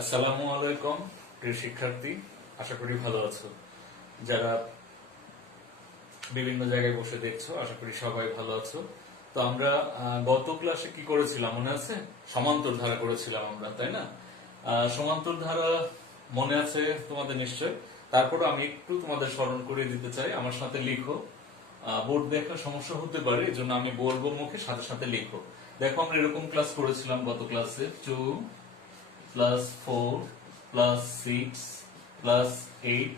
আসসালামু আলাইকুম প্রিয় শিক্ষার্থী, আশা করি ভালো আছো। যারা বিভিন্ন জায়গায় বসে দেখছো, আশা করি সবাই ভালো আছো। তো আমরা গত ক্লাসে কি করেছিলাম মনে আছে? সমান্তর ধারা করেছিলাম আমরা, তাই না? সমান্তর ধারা মনে আছে তোমাদের নিশ্চয়। তারপর আমি একটু তোমাদের স্মরণ করিয়ে দিতে চাই, আমার সাথে লিখো। বোর্ড দেখা সমস্যা হতে পারে, এই জন্য আমি বলবো মুখে, সাথে সাথে লিখো। দেখো আমরা এরকম ক্লাস করেছিলাম গত ক্লাসে, 2 প্লাস 4 প্লাস 6 প্লাস 8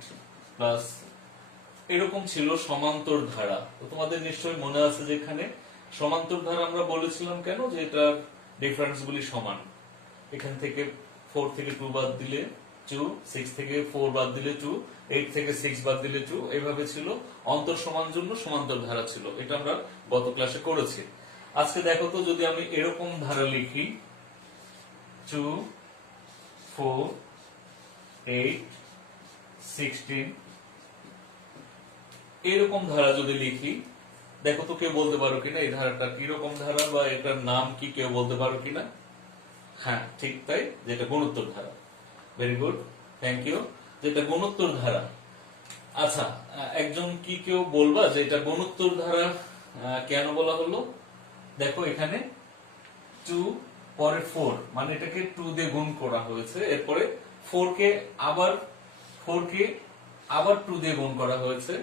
প্লাস, এরকম ছিল সমান্তর ধারা। তো তোমাদের নিশ্চয়ই মনে আছে যে এখানে সমান্তর ধারা আমরা বলেছিলাম কেন, যে এটার ডিফারেন্স গুলি সমান। এখান থেকে 4 থেকে 2 বাদ দিলে 2, 6 থেকে 4 বাদ দিলে 2, 8 থেকে 6 বাদ দিলে 2, এইভাবে ছিল। অন্তর সমান জন্য সমান্তর ধারা ছিল, এটা আমরা গত ক্লাসে করেছি। আজকে দেখো তো, যদি আমি এরকম ধারা লিখি 2, 4, 8, 16, এরকম ধারা যদি লিখি, দেখো তো কেউ বলতে পারো কিনা এই ধারাটা কিরকম ধারা বা এটার নাম কি, কেউ বলতে পারো কিনা? হ্যাঁ, ঠিক তাই, যেটা গুণোত্তর ধারা। ভেরি গুড, থ্যাংক ইউ, যেটা গুণোত্তর ধারা। আচ্ছা, একজন কি কেউ বলবা যে এটা গুণোত্তর ধারা কেন বলা হলো? দেখো এখানে 2 পরে 4, মানে এটাকে 2 দিয়ে গুণ করা হয়েছে, এরপরে 4 কে আবার 2 দিয়ে গুণ করা হয়েছে,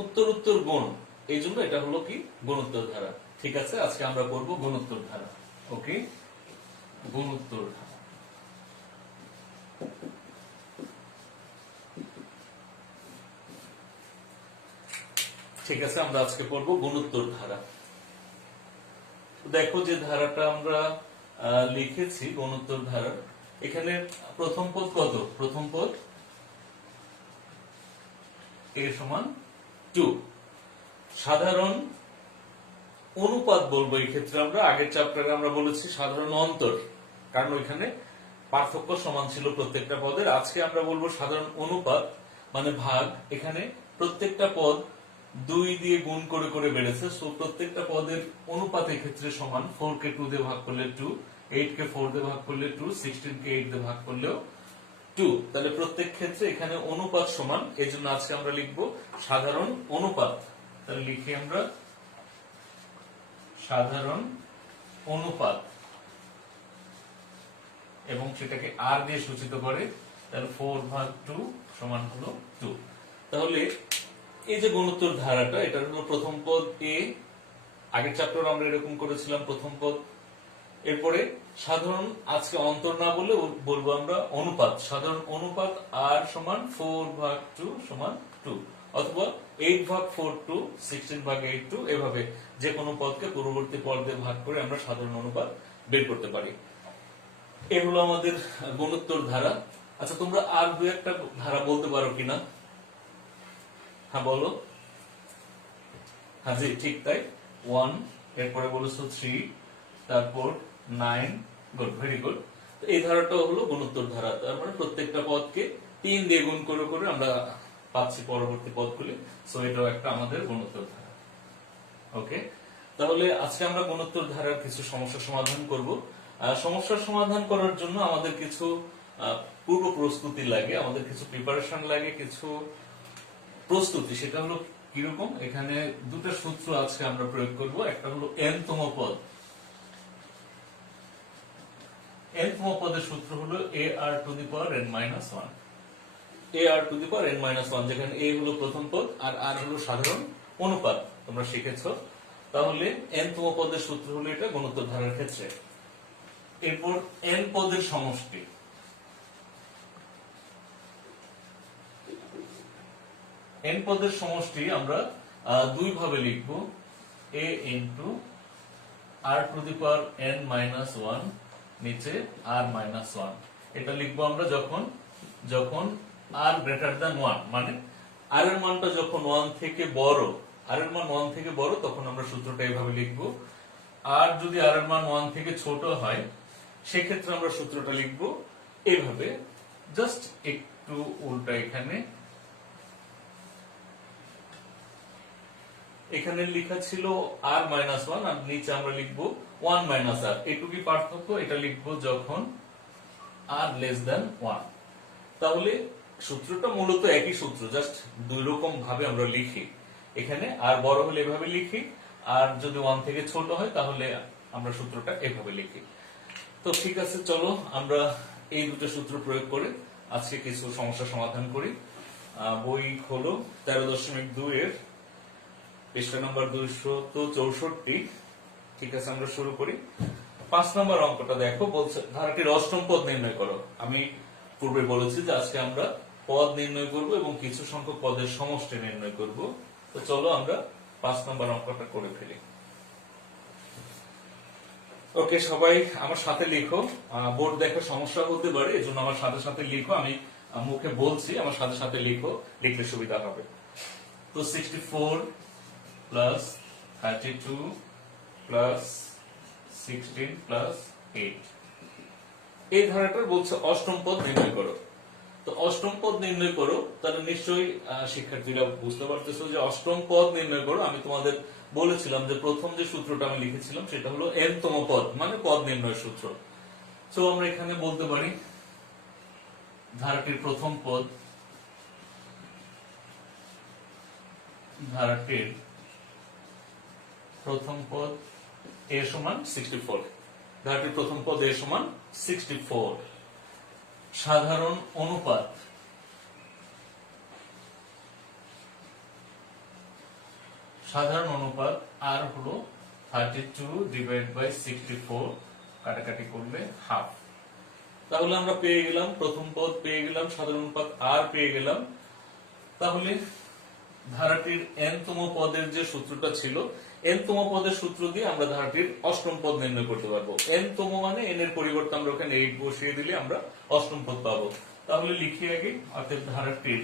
উত্তর গুণ, এই জন্য এটা হলো কি গুণোত্তর ধারা। ঠিক আছে, আজকে আমরা করব গুণোত্তর ধারা। ওকে, গুণোত্তর ধারা। ঠিক আছে, আমরা আজকে পড়বো গুণোত্তর ধারা। দেখো যে ধারাটা আমরা লিখেছি গুণোত্তর ধারা, এখানে প্রথম পদ কত? প্রথম পদ a সমান 2। সাধারণ অনুপাত বলবো এই ক্ষেত্রে আমরা, আগের চ্যাপ্টারে আমরা বলেছি সাধারণ অন্তর, কারণ ওইখানে পার্থক্য সমান ছিল প্রত্যেকটা পদের। আজকে আমরা বলবো সাধারণ অনুপাত, মানে ভাগ। এখানে প্রত্যেকটা পদ 2 দিয়ে গুণ করে করে বেড়েছে, সো প্রত্যেকটা পদের অনুপাত ক্ষেত্রে সমান। 4 কে 2 দিয়ে ভাগ করলে 2, 8 কে 4 দিয়ে ভাগ করলে 2, 16 কে 8 দিয়ে ভাগ করলেও 2। তাহলে প্রত্যেক ক্ষেত্রে এখানে অনুপাত সমান, এই জন্য আজকে আমরা লিখবো সাধারণ অনুপাত। তাহলে লিখি আমরা সাধারণ অনুপাত, এবং সেটাকে আর দিয়ে সূচিত করে। তাহলে 4/2 সমান হলো 2। তাহলে এই যে গুণোত্তর ধারাটা, এটা হলো প্রথম পদ a, আগের চ্যাপ্টারে আমরা এরকম করেছিলাম প্রথম পদ। এরপরে সাধারণ, আজকে অন্তর না বলে বলবো আমরা অনুপাত। সাধারণ অনুপাত r সমান 4/2 সমান 2, অথবা 8/4 16/8, এভাবে যে কোনো পদকে পূর্ববর্তী পদ দিয়ে ভাগ করে আমরা সাধারণ অনুপাত বের করতে পারি। এ হলো আমাদের গুণোত্তর ধারা। আচ্ছা, তোমরা আর দু একটা ধারা বলতে পারো কিনা? হ্যাঁ বলো। হ্যাঁ জি, ঠিক তাই, 1, এরপরে বলেছো 3, তারপর 9। Good, very good. এই ধারাটা হলো গুণোত্তর ধারা, তার মানে প্রত্যেকটা পদকে 3 দিয়ে গুণ করে করে আমরা পাচ্ছি পরবর্তী পদগুলি, সো এটাও একটা আমাদের গুণোত্তর ধারা। ওকে, তাহলে আজকে আমরা গুণোত্তর ধারার কিছু সমস্যা সমাধান করব। সমস্যার সমাধান করার জন্য আমাদের কিছু পূর্ব প্রস্তুতি লাগে, আমাদের কিছু প্রিপারেশন লাগে, কিছু প্রস্তুতি। সেটা হলো কিরকম? এখানে দুটো সূত্র আজকে আমরা প্রয়োগ করব। একটা হলো n-তম পদ, n-তম পদের সূত্র হলো ar⁻n-1, ar⁻n-1, যেখানে a হলো প্রথম পদ আর r হলো সাধারণ অনুপাত, তোমরা শিখেছো। তাহলে n-তম পদের সূত্র হলো এটা গুণোত্তর ধারার ক্ষেত্রে। এরপর n পদের সমষ্টি, n পদের সমষ্টি আমরা দুই ভাবে লিখব, a ইনটু r⁻n-1 নিচে r-1। এটা লিখবো আমরা যখন r গ্রেটার দ্যান 1, মানে r এর মানটা যখন 1 থেকে বড়, r এর মান 1 থেকে বড়, তখন আমরা সূত্রটা এইভাবে লিখবো। আর যদি r এর মান 1 থেকে ছোট হয়, সেক্ষেত্রে আমরা সূত্রটা লিখবো এইভাবে, জাস্ট একটু উল্টা। এখানে লেখা ছিল r-1, আর নিচে আমরা লিখবো 1 - r। এটুকুই পার্থক্য। এটা লিখবো যখন আর লেস দেন 1। তাহলে সূত্রটা মূলত একই সূত্র, জাস্ট দুই রকম ভাবে আমরা লিখি। এখানে আর বড় হলে এভাবে লিখি, আর যদি 1 থেকে ছোট হয় তাহলে আমরা সূত্রটা এভাবে লিখি। তো ঠিক আছে, চলো আমরা এই দুটো সূত্র প্রয়োগ করে আজকে কিছু সমস্যা সমাধান করি। বই খোলো 13.2 এর পৃষ্ঠা নাম্বার 264। ঠিক আছে, আমরা শুরু করি। 5 নম্বর অঙ্কটা দেখো, বলছে ধারাটির অষ্টম পদ নির্ণয় করো। আমি পূর্বে বলেছি যে আজকে আমরা পদ নির্ণয় করব এবং কিছু সংখ্যক পদের সমষ্টি নির্ণয় করব। তো চলো আমরা 5 নম্বর অঙ্কটা করে ফেলি। ওকে, সবাই আমার সাথে লিখো। বোর্ড দেখো সমস্যা হতে পারে, এজন্য আমার সাথে সাথে লিখো। আমি মুখে বলছি, আমার সাথে সাথে লিখো, লিখলে সুবিধা হবে। তো 64 প্লাস 32 প্লাস 16 প্লাস 8, এই ধারাটার বলছে অষ্টম পদ নির্ণয় করো। তো অষ্টম পদ নির্ণয় করো, তাহলে নিশ্চয়ই শিক্ষার্থীরা বুঝতে পারতেছো যে অষ্টম পদ নির্ণয় করো। আমি তোমাদের বলেছিলাম যে প্রথম যে সূত্রটা আমি লিখেছিলাম সেটা হলো n তম পদ, মানে পদ নির্ণয় সূত্র। তো আমরা এখানে বলতে পারি ধারাটির প্রথম পদ, ধারাটির প্রথম পদ a সমান 64। ধারাটির প্রথম পদ a সমান 64। সাধারণ অনুপাত, সাধারণ অনুপাত আর হলো 32 ডিভাইড বাই 64, কাটাকাটি করলে হাফ। তাহলে আমরা পেয়ে গেলাম প্রথম পদ, পেয়ে গেলাম সাধারণ অনুপাত আর পেয়ে গেলাম। তাহলে ধারাটির n তম পদের যে সূত্রটা ছিল, n তম পদের সূত্র দিয়ে আমরা ধারাটির অষ্টম পদ নির্ণয় করতে পারবো। n তম মানে n এর পরিবর্তে আমরা ওখানে 8 বসিয়ে দিলে আমরা অষ্টম পদ পাবো। তাহলে লিখি আগে, অর্থাৎ ধারাটির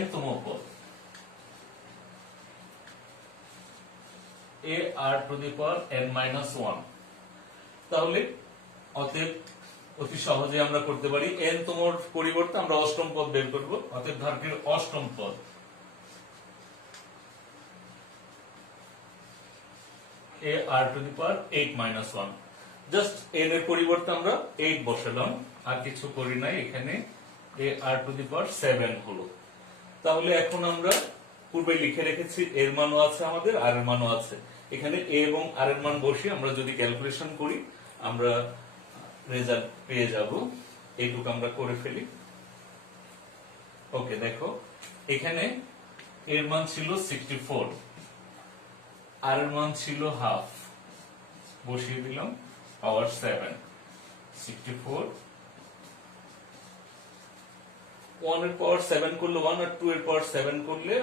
n তম পদ a r to the power n minus 1। তাহলে অতএব অতি সহজে আমরা করতে পারি n তমর পরিবর্তে আমরা অষ্টম পদ বের করব। অতএব ধারাটির অষ্টম পদ a r to the power 8 minus 1। Just n এর পরিবর্তে আমরা 8 বসালাম, আর কিছু করি নাই। এখানে a r টু দি পাওয়ার 7 হলো। তাহলে এখন আমরা পূর্বে লিখে রেখেছি এর মানও আছে আমাদের, আর এর মানও আছে। এখানে a এবং r এর মান বসিয়ে আমরা যদি ক্যালকুলেশন করি আমরা রেজাল্ট পেয়ে যাব। এইটুকু আমরা করে ফেলি। ওকে, দেখো এখানে এর মান ছিল 64, আর এর মান ছিল হাফ, বসিয়ে দিলাম পাওয়ার 7। 64 1 এর পাওয়ার 7 করলে 1, আর 2 এর পাওয়ার 7 করলে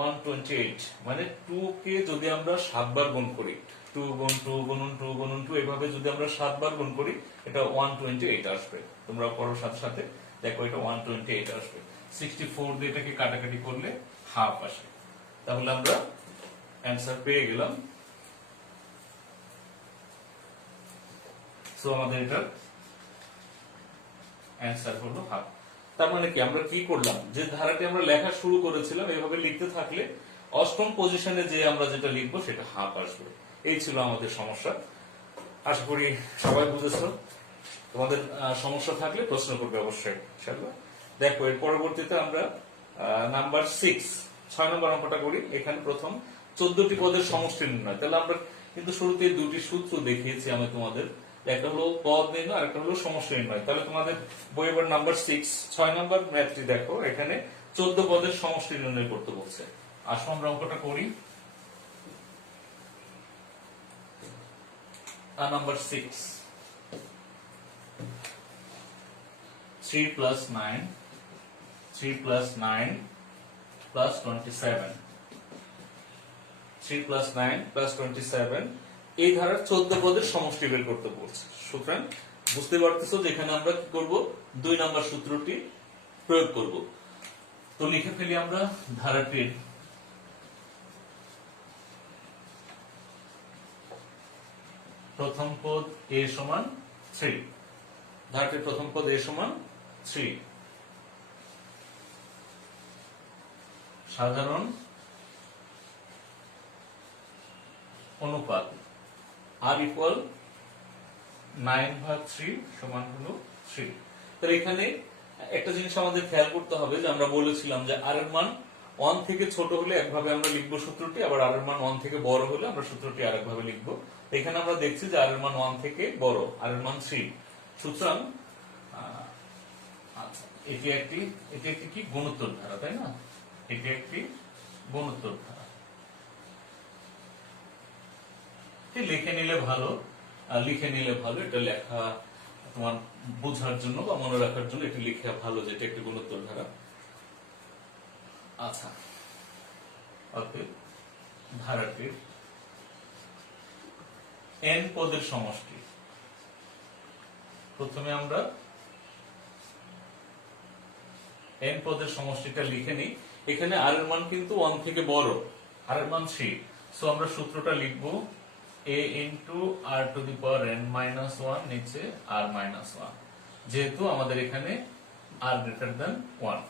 128। মানে 2 কে যদি আমরা 7 বার গুণ করি, 2 গুণ 2 গুণন 2 গুণন 2, এভাবে যদি আমরা 7 বার গুণ করি এটা 128 আসবে। তোমরা পড়ার সাথে সাথে দেখো এটা 128 আসবে। 64 দিয়ে এটাকে কাটাকাটি করলে হাফ আসে। তাহলে আমরা অ্যানসার পেয়ে গেলাম। সো আমাদের এটা অ্যানসার হলো হাফ। তার মানে কি, আমরা কি করলাম, যে ধারাটি আমরা লেখা শুরু করেছিলাম এভাবে লিখতে থাকলে অষ্টম পজিশনে যে আমরা যেটা লিখবো সেটা হাফ আসবে। এই ছিল আমাদের সমস্যা। আশা করি সবাই বুঝেছো। তোমাদের সমস্যা থাকলে প্রশ্ন করবে অবশ্যই। দেখো এর পরবর্তীতে আমরা নাম্বার 6 নম্বর অঙ্কটা করি। এখানে প্রথম 14টি পদের সমষ্টি নির্ণয়। তাহলে আমরা কিন্তু শুরুতে দুটি সূত্র দেখিয়েছি আমি তোমাদের, একটা হলো পদ নির্ণয় আর একটা হলো সমষ্টি নির্ণয়। তাহলে তোমাদের বইয়ের নাম্বার 6 নম্বর ম্যাথটি দেখো, এখানে 14 পদের সমষ্টি নির্ণয় করতে বলছে। আসো আমরা অঙ্কটা করি। Number 6, 3 plus 9, 3 plus 9 plus 27, 3 plus 9 plus 27, এই ধারার 14 পদের সমষ্টি বের করতে বলছে। সুতরাং বুঝতে পারতেছো যে এখানে আমরা কি করব, 2 নম্বর সূত্রটি প্রয়োগ করব। তো লিখে ফেলি আমরা ধারাটির প্রথম পদ a সমান 3। ধারাটির প্রথম পদ a সমান 3। সাধারণ অনুপাত r ইকুয়াল 9/3 সমান হলো 3। তাহলে এখানে একটা জিনিস আমাদের খেয়াল করতে হবে যে আমরা বলেছিলাম যে আর এর মান 1 থেকে ছোট হলে একভাবে আমরা লিখবো সূত্রটি, আবার আর এর মান 1 থেকে বড় হলে আমরা সূত্রটি আরেকভাবে লিখবো। এখানে আমরা দেখছি যে আর এর মান 1 থেকে বড়, আর এর মান 3। সুতরাং আচ্ছা, এটি একটি কি গুণোত্তর ধারা, তাই না? এটি একটি গুণোত্তর ধারা। লিখে নিলে ভালো, এটা লেখা তোমার বোঝার জন্য বা মনে রাখার জন্য এটি লেখা ভালো যে এটা একটি গুণোত্তর ধারা। আচ্ছা, অতএব ধারাটির n পদের সমষ্টি। প্রথমে আমরা n পদের সমষ্টিটা লিখে নিই। এখানে আর এর মান কিন্তু 1 থেকে বড়, আর এর মান 3, সো আমরা সূত্রটা লিখব a into r to the power n minus 1 নিচে r minus 1, যেহেতু আমাদের এখানে r greater than 1,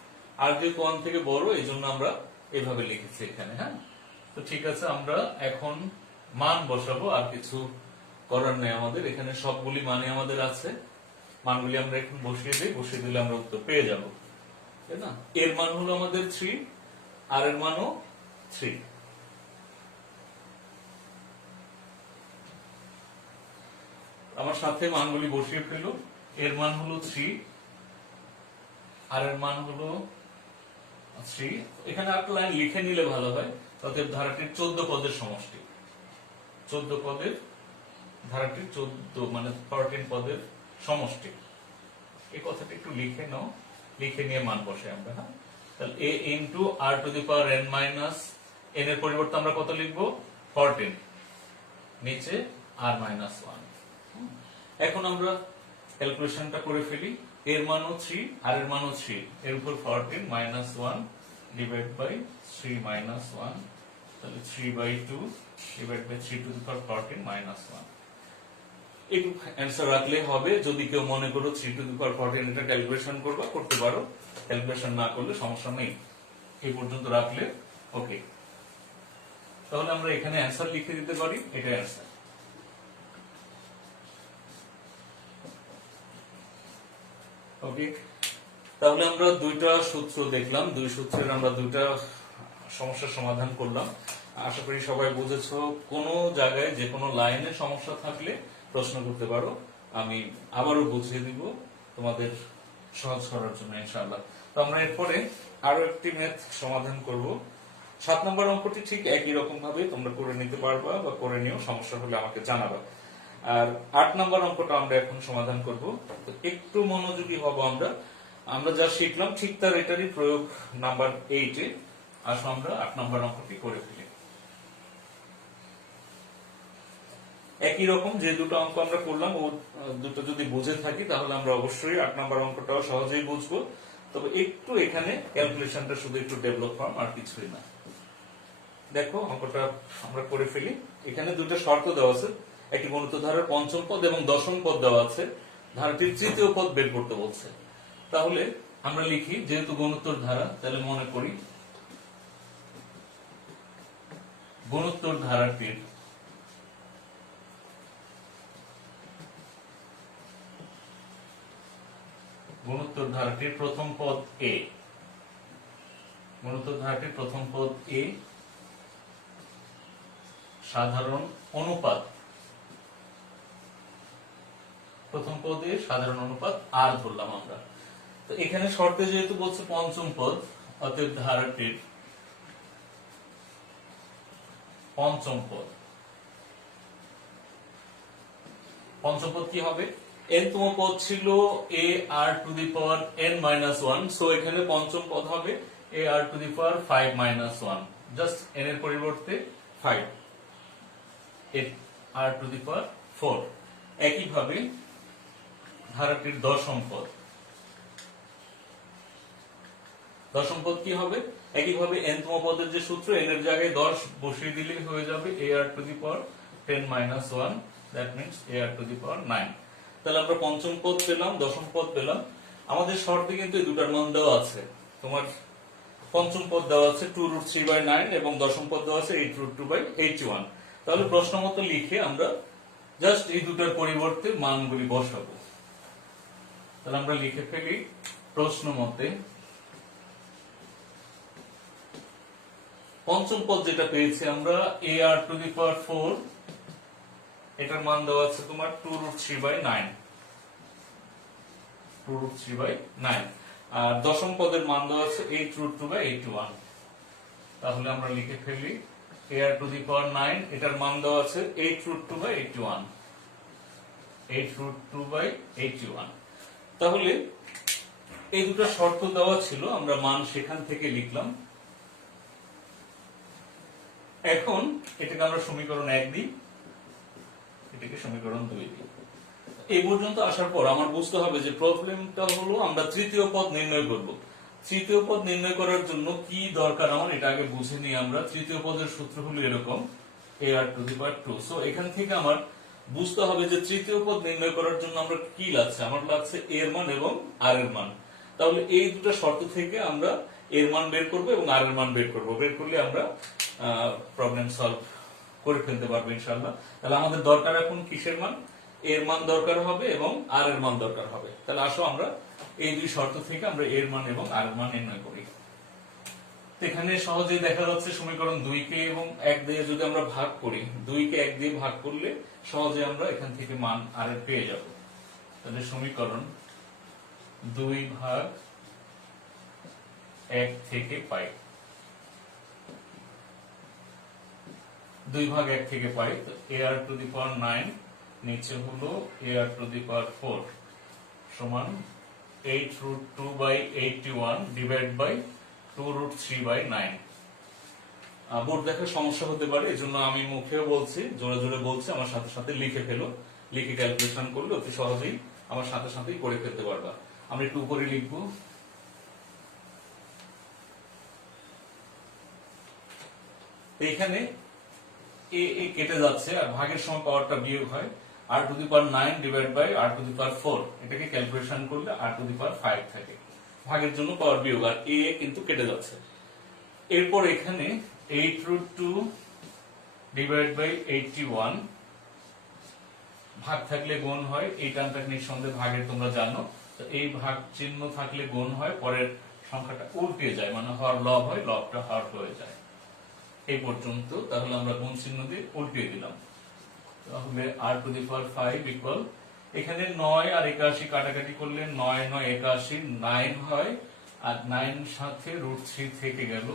আর যেহেতু 1 থেকে বড় এই জন্য আমরা এভাবে লিখেছি এখানে। হ্যাঁ, তো ঠিক আছে, আমরা এখন মান বসাবো, আর কিছু করার নেই আমাদের। এখানে সবগুলি মানে আমাদের আছে, মানগুলি আমরা এখন বসিয়ে দিলে আমরা উত্তর পেয়ে যাব, তাই না? এর মান হলো আমাদের 3, আর এর মানও 3। আমার সাথে মানগুলি বসিয়ে ফেল। এর মান হলো 3, আর এর মান হলো 3। এখানে একটা লাইন লিখে নিলে ভালো হয়। অতএব ধারাটির 14 পদের সমষ্টি। 14 পদের, ধারাটির 14 মানে 14 পদের সমষ্টি। এই কথাটা একটু লিখে নাও, লিখে নিয়ে মান বসাই আমরা। হ্যাঁ, তাহলে a into r to the power n minus n এর পরিবর্তে আমরা কত লিখবো? 14 নিচে r minus 1। এখন আমরা ক্যালকুলেশনটা করে ফেলি। এর মানও 3, আর এর মানও 3, এর উপর 14 minus 1 ডিভাইড বাই 3 minus 1, তাহলে 3/2 divide by 3 to the power 14 minus 1। একটু অ্যান্সার রাখলে হবে। যদি কেউ মনে করো 3 to the power 14 এটা ক্যালকুলেশন করতে পারো, ক্যালকুলেশন না করলে সমস্যা নেই, এই পর্যন্ত রাখলে ওকে। তাহলে আমরা এখানে অ্যান্সার লিখে দিতে পারি, এটা অ্যান্সার। ওকে, তাহলে আমরা দুইটা সূত্র দেখলাম, দুই সূত্রের আমরা দুইটা সমস্যার সমাধান করলাম। আশা করি সবাই বুঝেছো। কোনো জায়গায় যে কোনো লাইনে সমস্যা থাকলে প্রশ্ন করতে পারো, আমি আবারও বুঝিয়ে দিব তোমাদের সহজ করার জন্য ইনশাআল্লাহ। তো আমরা এরপরে আরো একটি ম্যাথ সমাধান করব। 7 নম্বর অঙ্কটি ঠিক একই রকম ভাবে তোমরা করে নিতে পারবা বা করে নিও, সমস্যা হলে আমাকে জানাবা। আর 8 নম্বর অঙ্কটা আমরা এখন সমাধান করব। তো একটু মনোযোগী হব আমরা যা শিখলাম ঠিক তার এটারই প্রয়োগ নাম্বার 8 এ। আসো আমরা 8 নম্বর অঙ্কটি করে ফেলি। একই রকম যে দুটো অঙ্ক আমরা করলাম ও দুটো যদি বুঝে থাকি তাহলে আমরা অবশ্যই 8 নম্বর অঙ্কটাও সহজেই বুঝবো। তবে একটু এখানে ক্যালকুলেশনটা শুধু একটু ডেভেলপ করব, আর কিছুই না। দেখো অঙ্কটা আমরা করে ফেলি। এখানে দুটো শর্ত দেওয়া আছে, একটি গুণোত্তর ধারার পঞ্চম পদ এবং দশম পদ দেওয়া আছে, ধারাটির তৃতীয় পদ বের করতে বলছে। তাহলে আমরা লিখি, যেহেতু গুণোত্তর ধারা, তাহলে মনে করি গুণোত্তর ধারাটির প্রথম পদ এ, গুণোত্তর ধারাটির প্রথম পদ এ সাধারণ অনুপাত, প্রথম পদে সাধারণ অনুপাত আর ধরলাম আমরা। তো এখানে শর্তে যেহেতু বলছে পঞ্চম পদ, অতএব ধারাটির পঞ্চম পদ কি হবে? n তম পদ ছিল a r to the power n minus 1, so এখানে পঞ্চম পদ হবে a r to the power 5 minus 1, just n এর পরিবর্তে 5, a r to the power 4। একইভাবে ধারাটির দশম পদ কি হবে? একইভাবে n তম পদের যে সূত্র, n এর জায়গায় 10 বসিয়ে দিলে হয়ে যাবে a r to the power 10 minus 1, that means a r to the power 9। তাহলে আমরা পঞ্চম পদ পেলাম, দশম পদ পেলাম। আমাদের শর্তে কিন্তু এই দুটার মান দেওয়া আছে। তোমার পঞ্চম পদ দেওয়া আছে 2√3/9 এবং দশম পদ দেওয়া আছে 8√2/81। তাহলে প্রশ্ন মতো লিখে আমরা জাস্ট এই দুটার পরিবর্তে মানগুলি বসাবো। তাহলে আমরা লিখে ফেলি প্রশ্ন মতে পঞ্চম পদ যেটা পেয়েছি আমরা ar⁴, এটার মান দেওয়া আছে তোমার 2√3/9, 2√3/9। আর দশম পদের মান দেওয়া আছে 8√2/81। তাহলে আমরা লিখে ফেলি ar⁴9, এটার মান দেওয়া আছে 8√2/81, 8√2/81। তাহলে এই দুটো শর্ত দেওয়া ছিল, আমরা মান সেখান থেকে লিখলাম। এখন এটাকে আমরা সমীকরণ 1 দিই, এটাকে সমীকরণ 2 দিই। এই পর্যন্ত আসার পর আমার বুঝতে হবে যে প্রবলেমটা হলো আমরা তৃতীয় পদ নির্ণয় করব। তৃতীয় পদ নির্ণয় করার জন্য কি দরকার আমার, এটা আগে বুঝে নিই আমরা। তৃতীয় পদের সূত্র হলো এরকম ar⁴2। সো এখান থেকে আমার বুঝতে হবে যে তৃতীয় পদ নির্ণয় করার জন্য আমরা কি লাগছে, আমার লাগছে এর মান এবং আর এর মান। তাহলে এই দুটো শর্ত থেকে আমরা এর মান বের করব এবং আর এর মান বের করব। বের করলে আমরা প্রবলেম সলভ করে ফেলতে পারবো ইনশাআল্লাহ। তাহলে আমাদের দরকার এখন কিসের মান, এর মান দরকার হবে এবং আর এর মান দরকার হবে। তাহলে আসো আমরা এই দুই শর্ত থেকে আমরা এর মান এবং আর এর মান নির্ণয় করি। এখানে সহজেই দেখা যাচ্ছে সমীকরণ 2 কে এবং 1 দিয়ে যদি আমরা ভাগ করি, 2 কে 1 দিয়ে ভাগ করলে সহজে আমরা এখান থেকে মান আর এর পেয়ে যাব। তাহলে সমীকরণ 2/1 থেকে পাই, 2/1 থেকে পাই। তো ar⁴9 নিচে হলো ar⁴ সমান 8√2/81 ডিভাইড বাই 2√3/9। বোর্ড দেখার সমস্যা হতে পারে, এজন্য আমি মুখেও বলছি, জোরে জোরে বলছি, আমার সাথে সাথে লিখে ফেলো। লিখে ক্যালকুলেশন করলে অতি সহজেই আমার সাথে সাথেই করে ফেলতে পারবা। আমরা একটু উপরে লিখবো। এইখানে এ কেটে যাচ্ছে আর ভাগের সময় পাওয়ারটা বিয়োগ হয়, r⁴9 ডিভাইড বাই r⁴, এটাকে ক্যালকুলেশন করলে r⁵ থাকে। ভাগের জন্য পাওয়ার বিয়োগ, আর এ কিন্তু কেটে যাচ্ছে। এরপর এখানে 8√2 ডিভাইড বাই 81, ভাগ থাকলে গুণ হয়, এই টার্মটা নিঃসন্দেহে ভাগের তোমরা জানো। তো এই ভাগ চিহ্ন থাকলে গুণ হয়, পরের সংখ্যাটা উল্টে যায়, মানে হর লব হয়, লবটা হর হয়ে যায়। এই পর্যন্ত। তাহলে আমরা গুণ চিহ্ন দিয়ে উল্টে দিলাম। তাহলে r⁵ ইকুয়াল, এখানে 9 আর 81 কাটাকাটি করলে 9 9 81 9 হয়, আর 9 সাথে √3 থেকে গেল।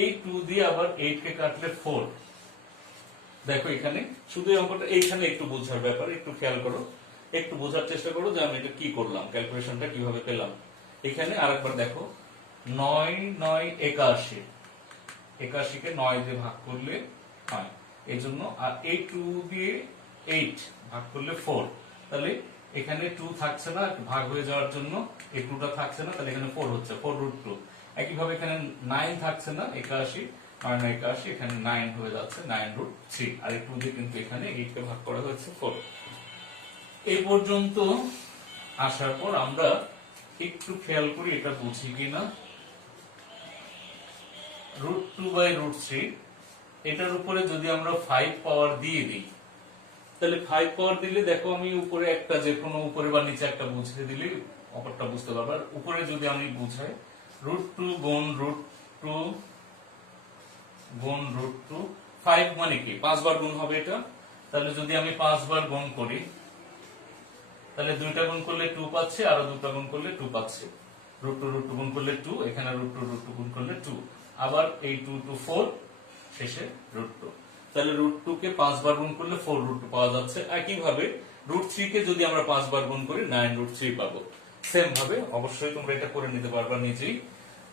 এই 2 দিয়ে আবার 8 কে কাটলে 4। দেখো এখানে শুধু এই অঙ্কটা, এইখানে একটু বোঝার ব্যাপার, একটু খেয়াল করো, একটু বোঝার চেষ্টা করো যে আমি এটা কি করলাম, ক্যালকুলেশনটা কিভাবে পেলাম। এখানে আরেকবার দেখো, 9 9 81, 81 কে 9 দিয়ে ভাগ করলে 9, এই জন্য। আর এই 2 দিয়ে 8 ভাগ করলে 4, তাহলে এখানে 2 থাকছে না, ভাগ হয়ে যাওয়ার জন্য এই 2টা থাকছে না, তাহলে এখানে 4 হচ্ছে, 4√2। একইভাবে এখানে 9 থাকছে না, 81 9 9 81, এখানে 9 হয়ে যাচ্ছে 9√3, আর এই 2 দিয়ে কিন্তু এখানে 8 কে ভাগ করা হয়েছে 4। এই পর্যন্ত আসার পর আমরা একটু খেয়াল করি এটা বুঝি কিনা। √2/√3, এটার উপরে যদি আমরা 5 পাওয়ার দিয়ে দিই, তাহলে 5 পাওয়ার দিলে দেখো আমি উপরে একটা, যে কোনো উপরে বা নিচে একটা বুঝিয়ে দিলে অপরটা বুঝতে পারবো। আর উপরে যদি আমি বুঝাই √2 গুণ √2 গুণ √2, 5 মানে কি 5 বার গুণ হবে এটা। তাহলে যদি আমি 5 বার গুণ করি, তাহলে 2টা গুণ করলে 2 পাচ্ছি, আরো 2টা গুণ করলে 2 পাচ্ছি। √2 গুণ করলে 2, এখানে √2 গুণ করলে 2, আবার এই 2 2 4, শেষে √2। তাহলে √2 কে 5 বার গুণ করলে 4√2 পাওয়া যাচ্ছে। একইভাবে √3 কে যদি আমরা 5 বার গুণ করি 9√3 পাবো। সেম ভাবে অবশ্যই তোমরা এটা করে নিতে পারবা নিজেই।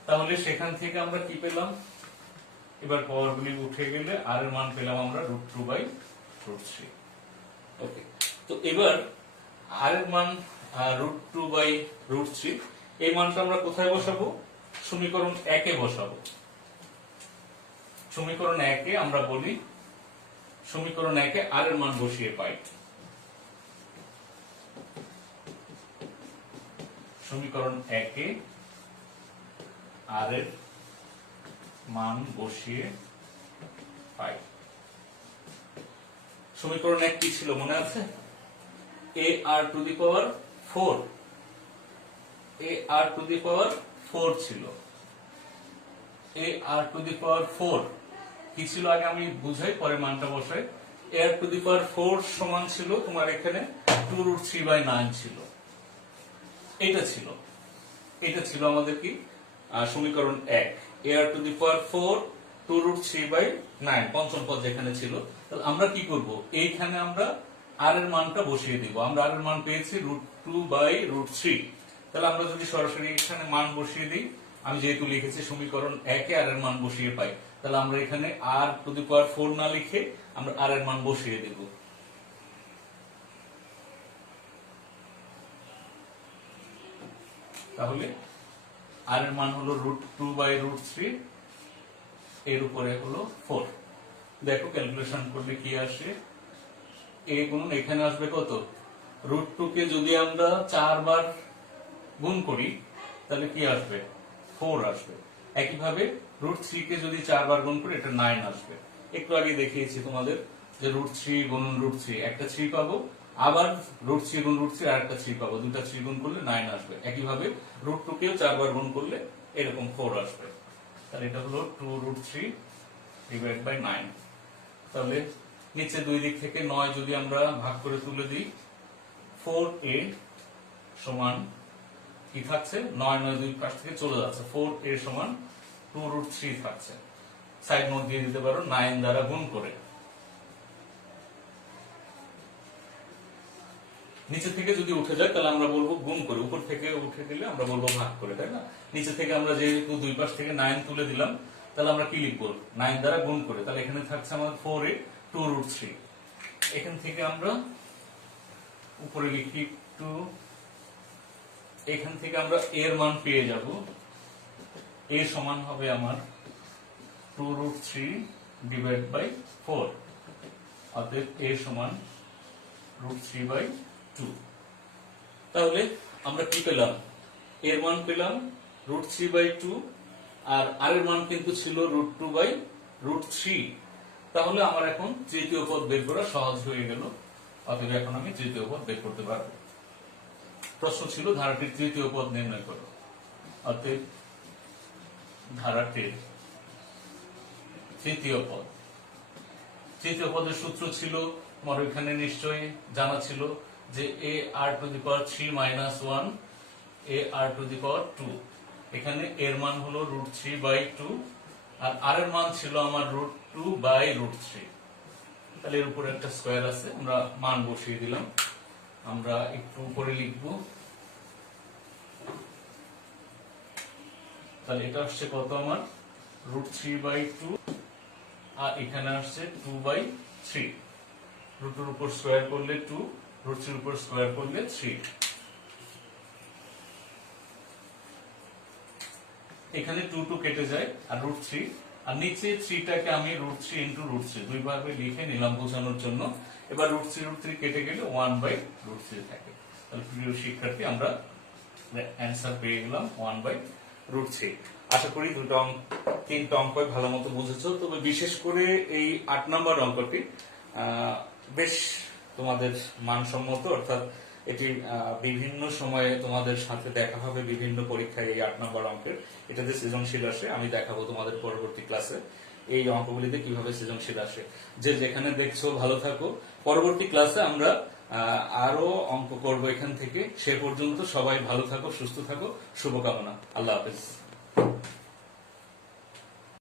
তাহলে সেখান থেকে আমরা কি পেলাম, এবার পাওয়ারগুলি উঠে গেলে আর এর মান পেলাম আমরা √2/√3। ওকে, তো এবার আর এর মান √2/√3, এই মানটা আমরা কোথায় বসাবো, সমীকরণ 1 এ বসাবো। সমীকরণ 1 এ আমরা বলি, সমীকরণ 1 এ আর এর মান বসিয়ে পাই। সমীকরণ 1 এ আর এর মান বসিয়ে পাই। সমীকরণ 1 কি ছিল মনে আছে? এ আর to the power 4, A R to the পাওয়ার 4 ছিল। এ আর টু দি পাওয়ার 4 কি ছিল আগে আমি বুঝাই, পরে মানটা বসাই। এ আর টু দি পাওয়ার 4 সমান ছিল তোমার এখানে 2√3/9 ছিল। এটা ছিল আমাদের কি সমীকরণ 1। এ আর টু দি পাওয়ার 4 2√3/9 পঞ্চম পদ যেখানে ছিল। তাহলে আমরা কি করব, এইখানে আমরা আর এর মানটা বসিয়ে দিব। আমরা আর এর মান পেয়েছি √2/√3। তাহলে আমরা যদি সরাসরি এখানে মান বসিয়ে দিই, আমি যেহেতু লিখেছি সমীকরণ 1 এ আর এর মান বসিয়ে পাই, তাহলে আমরা এখানে আর টু দি পাওয়ার 4 না লিখে আমরা আর এর মান বসিয়ে দেব। তাহলে আর এর মান হলো √2/√3, এর উপরে হলো 4। দেখো ক্যালকুলেশন করলে কি আসে, এ গুণন এখানে আসবে কত, √2 কে যদি আমরা 4 বার গুণ করি তাহলে কি আসবে, 4 আসবে। একইভাবে √3 কে যদি 4 বার গুণ করি এটা 9 আসবে। একটু আগে দেখিয়েছি তোমাদের যে √3 গুণন √3 একটা 3 পাবো, আবার √3 গুণ √3 আর একটা 3 পাবো, দুটা 3 গুণ করলে 9 আসবে। একইভাবে √2 কেও 4 বার গুণ করলে এরকম 4 আসবে। তাহলে এটা হলো 2√3/9। তাহলে নিচে দুই দিক থেকে 9 যদি আমরা ভাগ করে তুলে দিই, 4a সমান কি থাকছে, 9 9 দুই পাশ থেকে চলে যাচ্ছে, 4a সমান 2√3 থাকছে। সাইড নোট দিয়ে দিতে পারো 9 দ্বারা গুণ করে। নিচে থেকে যদি উঠে যায় তাহলে আমরা বলবো গুণ করে, উপর থেকে উঠে দিলে আমরা বলবো ভাগ করে, তাই না? নিচে থেকে আমরা যেহেতু দুই পাশ থেকে 9 তুলে দিলাম, তাহলে আমরা কি লিখবো, 9 দ্বারা গুণ করে। তাহলে এখানে থাকছে আমাদের 4a 2√3। এখান থেকে আমরা উপরে লিখি 2, এখান থেকে আমরা এর মান পেয়ে যাব, এ সমান হবে আমার 2√3/4, অতএব এ সমান √3/2। তাহলে আমরা কি পেলাম, এর মান পেলাম √3/2, আর এর মান কিন্তু ছিল √2/√3। তাহলে আমার এখন তৃতীয় পদ বের করা সহজ হয়ে গেল। অতএব এখন আমি তৃতীয় পদ বের করতে পারবো। প্রশ্ন ছিল ধারাটির তৃতীয় পদ নির্ণয় করো। অতএব ধারাটির তৃতীয় পদের সূত্র ছিল তোমার ওইখানে নিশ্চয়ই জানা ছিল যে এ আর to the power 3 - 1 A R to the পাওয়ার 2। এখানে এর মান হলো √3/2 আর এর মান ছিল আমার √2/√3। তাহলে এর উপরে একটা স্কয়ার আছে, আমরা মান বসিয়ে দিলাম। আমরা একটু উপরে লিখবো, তাহলে এটা আসছে কত আমার √3/2, আর এখানে আসছে 2/3। √2 এর উপর স্কয়ার করলে 2, √3 এর উপর স্কয়ার করলে 3। এখানে 2 কেটে যায় আর √3, আর নিচে 3টাকে আমি √3 × √3 দুই ভাবে লিখে নিলাম বোঝানোর জন্য। এবার √3 কেটে গেলে 1/√3 থাকে। তাহলে প্রিয় শিক্ষার্থী, আমরা অ্যান্সার পেয়ে গেলাম 1/√3। আশা করি তিনটা অঙ্ক ভালো মতো বুঝেছো। তবে বিশেষ করে এই 8 নম্বর অঙ্কটি বেশ তোমাদের মানসম্মত, অর্থাৎ এটি বিভিন্ন সময়ে তোমাদের সাথে দেখা হবে বিভিন্ন পরীক্ষায়। এই 8 নম্বর অঙ্কের এটাতে সৃজনশীল আসে, আমি দেখাবো তোমাদের পরবর্তী ক্লাসে এই অঙ্কগুলিতে কিভাবে সৃজনশীল আসে। যে যেখানে দেখছো ভালো থাকো, পরবর্তী ক্লাসে আমরা আরো অঙ্ক করবো এখান থেকে। সে পর্যন্ত সবাই ভালো থাকো, সুস্থ থাকো, শুভকামনা। আল্লাহ হাফেজ।